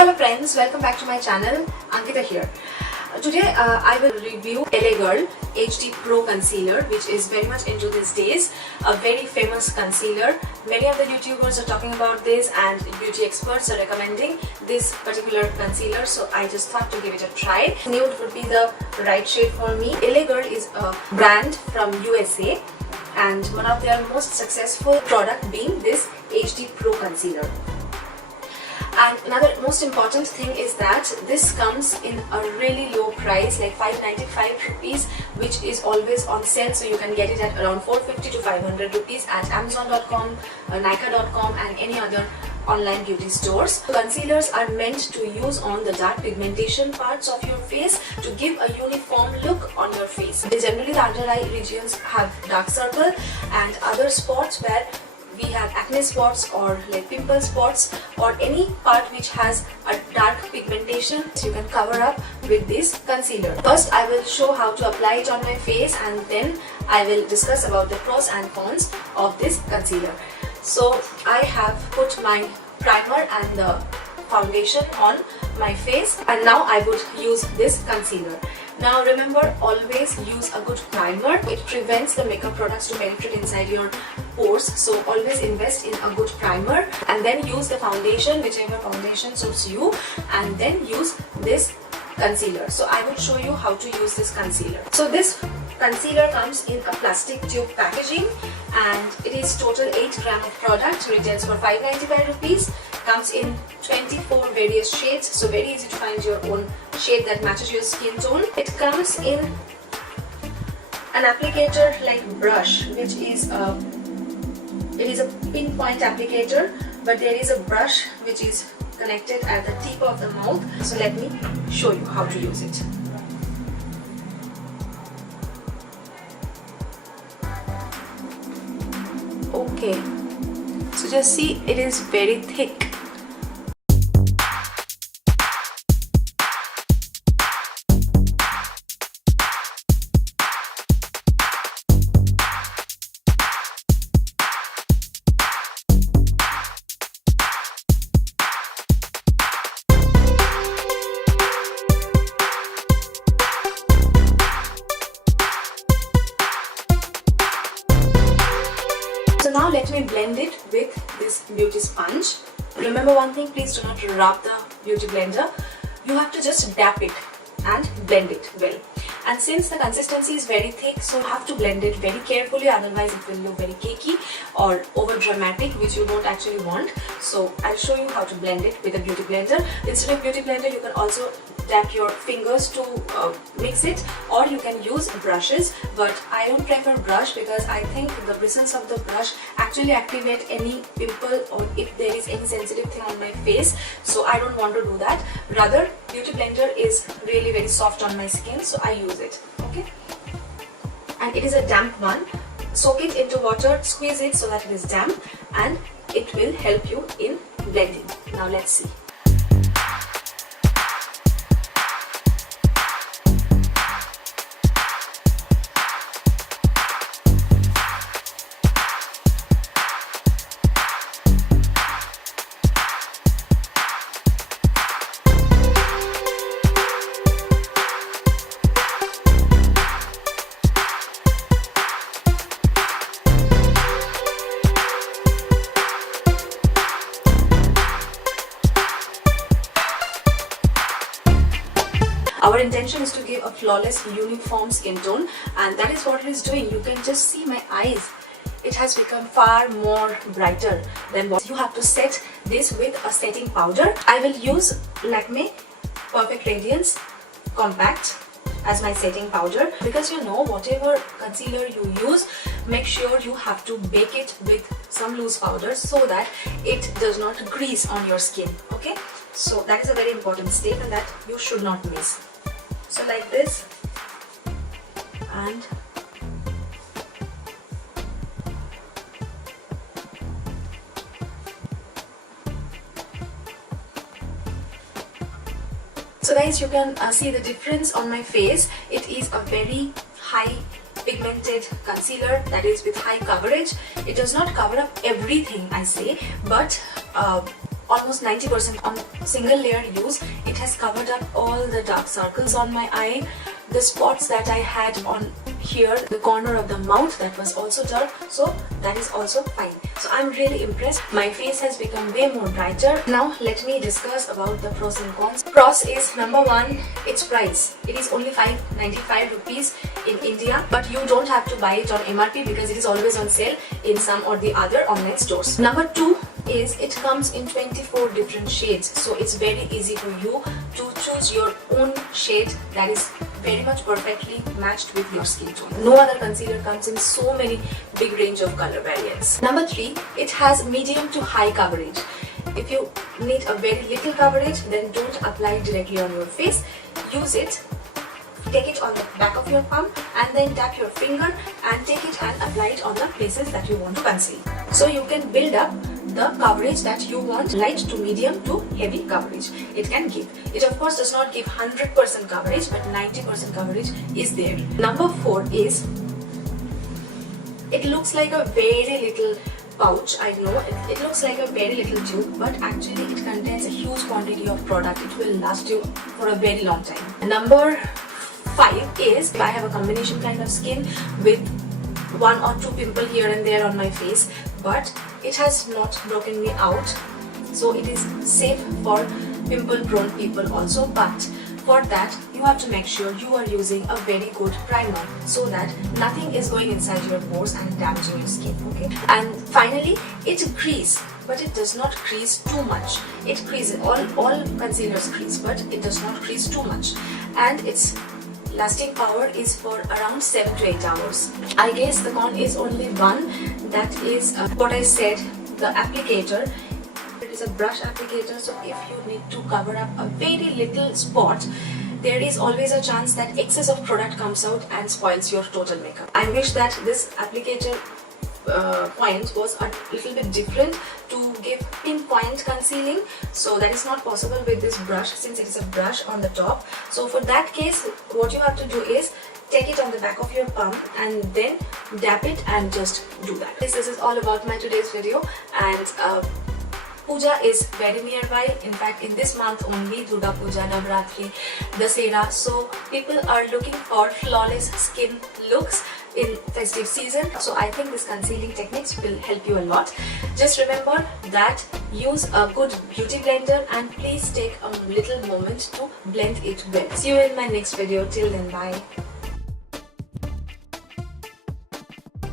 Hello friends, welcome back to my channel. Ankita here. Today I will review L.A.GIRL HD Pro Concealer, which is very much into these days. A very famous concealer. Many of the YouTubers are talking about this and beauty experts are recommending this particular concealer, so I just thought to give it a try. Nude would be the right shade for me. L.A.GIRL is a brand from USA and one of their most successful product being this HD Pro Concealer. And another most important thing is that this comes in a really low price, like 595 rupees, which is always on sale, so you can get it at around 450 to 500 rupees at Amazon.com, Nykaa.com and any other online beauty stores. Concealers are meant to use on the dark pigmentation parts of your face to give a uniform look on your face. Generally the under eye regions have dark circle and other spots where we have acne spots or like pimple spots or any part which has a dark pigmentation, so you can cover up with this concealer. First I will show how to apply it on my face and then I will discuss about the pros and cons of this concealer. So I have put my primer and the foundation on my face and now I would use this concealer. Now remember, always use a good primer. It prevents the makeup products to penetrate inside your pores, so always invest in a good primer and then use the foundation, whichever foundation suits you, and then use this concealer. So I would show you how to use this concealer. So this concealer comes in a plastic tube packaging and it is total 8 gram of product, retails for 595 rupees. Comes in 24 various shades, so very easy to find your own shade that matches your skin tone. It comes in an applicator like brush, which is a pinpoint applicator, but there is a brush which is connected at the tip of the mouth. So let me show you how to use it. Okay, so just see, it is very thick. So now let me blend it with this beauty sponge. Remember one thing, please do not rub the beauty blender. You have to just dab it and blend it well. And since the consistency is very thick, so you have to blend it very carefully, otherwise it will look very cakey or over dramatic, which you don't actually want. So I'll show you how to blend it with a beauty blender. Instead of beauty blender, you can also dab your fingers to mix it, or you can use brushes, but I don't prefer brush because I think the bristles of the brush actually activate any pimple or if there is any sensitive thing on my face, so I don't want to do that. Rather, beauty blender is really very soft on my skin, so I use it. Okay, and it is a damp one. Soak it into water, squeeze it so that it is damp, and it will help you in blending. Now let's see. Our intention is to give a flawless, uniform skin tone, and that is what it is doing. You can just see my eyes. It has become far more brighter than what you have to set this with a setting powder. I will use Lakme Perfect Radiance Compact as my setting powder, because you know, whatever concealer you use, make sure you have to bake it with some loose powder so that it does not grease on your skin. Okay, so that is a very important step and that you should not miss. So like this, and so guys, you can see the difference on my face. It is a very high pigmented concealer that is with high coverage. It does not cover up everything, I say, but almost 90% on single layer use. It has covered up all the dark circles on my eye, the spots that I had on here, the corner of the mouth that was also dark, so that is also fine. So I'm really impressed. My face has become way more brighter. Now let me discuss about the pros and cons. Pros is number one, its price. It is only 595 rupees in India, but you don't have to buy it on MRP because it is always on sale in some or the other online stores. Number two is it comes in 24 different shades, so it's very easy for you to choose your own shade that is very much perfectly matched with your skin tone. No other concealer comes in so many big range of color variants. Number three, it has medium to high coverage. If you need a very little coverage, then don't apply it directly on your face. Use it, take it on the back of your palm and then tap your finger and take it and apply it on the places that you want to conceal. So you can build up the coverage that you want, light to medium to heavy coverage it can give. It of course does not give 100% coverage, but 90% coverage is there. Number four is it looks like a very little pouch. I know it looks like a very little tube, but actually it contains a huge quantity of product. It will last you for a very long time. Number five is I have a combination kind of skin with one or two pimple here and there on my face, but it has not broken me out, so it is safe for pimple prone people also. But for that you have to make sure you are using a very good primer so that nothing is going inside your pores and damaging your skin. Okay, and finally it creases, but it does not crease too much. It creases, all concealers crease, but it does not crease too much, and its lasting power is for around 7 to 8 hours. I guess the con is only one, that is what I said, the applicator. It is a brush applicator, so if you need to cover up a very little spot, there is always a chance that excess of product comes out and spoils your total makeup. I wish that this applicator point was a little bit different to give pinpoint concealing, so that is not possible with this brush since it is a brush on the top. So for that case, what you have to do is take it on the back of your palm and then dab it and just do that. This is all about my today's video, and Puja is very nearby. In fact, in this month only, Durga Puja, Navratri, Dasera, so people are looking for flawless skin looks in festive season. So I think this concealing techniques will help you a lot. Just remember that use a good beauty blender and please take a little moment to blend it well. See you in my next video. Till then, bye.